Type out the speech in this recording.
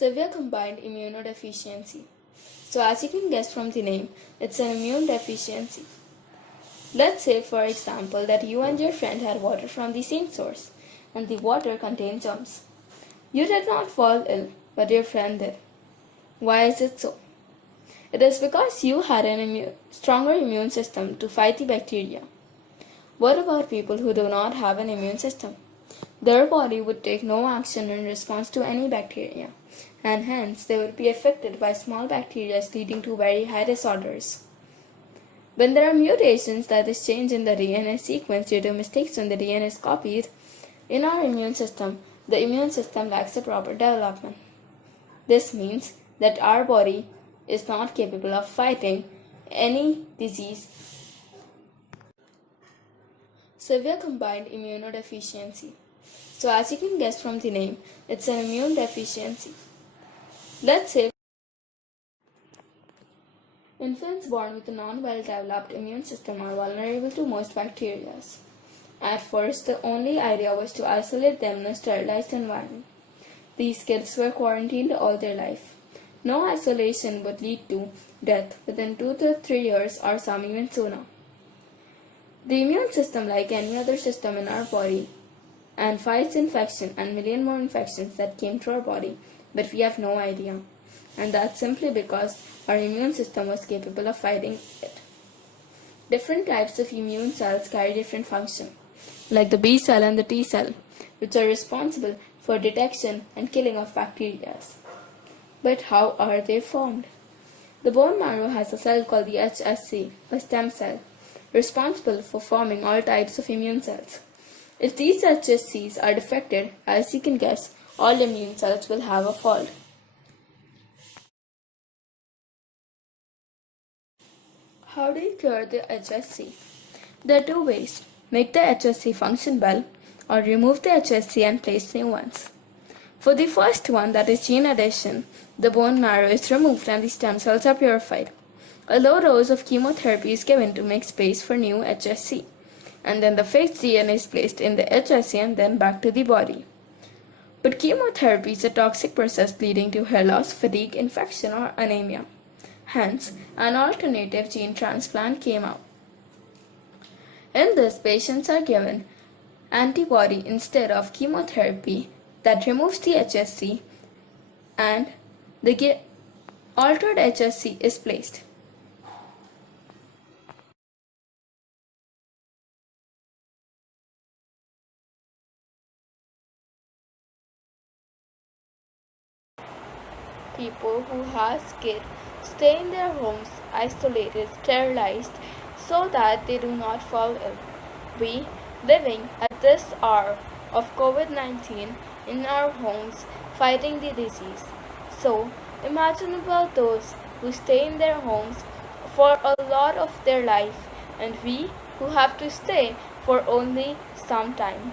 Severe combined immunodeficiency. So as you can guess from the name, it's an immune deficiency. Let's say for example that you and your friend had water from the same source and the water contained germs. You did not fall ill, but your friend did. Why is it so? It is because you had an stronger immune system to fight the bacteria. What about people who do not have an immune system? Their body would take no action in response to any bacteria, and hence they would be affected by small bacteria leading to very high disorders. When there are mutations, that is change in the DNA sequence due to mistakes when the DNA is copied, in our immune system, the immune system lacks a proper development. This means that our body is not capable of fighting any disease. Severe combined immunodeficiency. So as you can guess from the name, it's an immune deficiency. Let's say infants born with a non-well-developed immune system are vulnerable to most bacteria. At first, the only idea was to isolate them in a sterilized environment. These kids were quarantined all their life. No isolation would lead to death within 2 to 3 years or some even sooner. The immune system, like any other system in our body, and fights infection and million more infections that came to our body, but we have no idea. And that's simply because our immune system was capable of fighting it. Different types of immune cells carry different function, like the B cell and the T cell, which are responsible for detection and killing of bacteria. But how are they formed? The bone marrow has a cell called the HSC, a stem cell, responsible for forming all types of immune cells. If these HSCs are defected, as you can guess, all immune cells will have a fault. How do you cure the HSC? There are two ways. Make the HSC function well, or remove the HSC and place new ones. For the first one, that is gene addition, the bone marrow is removed and the stem cells are purified. A low dose of chemotherapy is given to make space for new HSC, and then the fixed DNA is placed in the HSC and then back to the body. But chemotherapy is a toxic process leading to hair loss, fatigue, infection, or anemia. Hence, an alternative gene transplant came out. In this, patients are given antibody instead of chemotherapy that removes the HSC, and the altered HSC is placed. People who have Scid stay in their homes isolated, sterilized, so that they do not fall ill. We, living at this hour of COVID-19 in our homes, fighting the disease. So, imagine about those who stay in their homes for a lot of their life, and we who have to stay for only some time.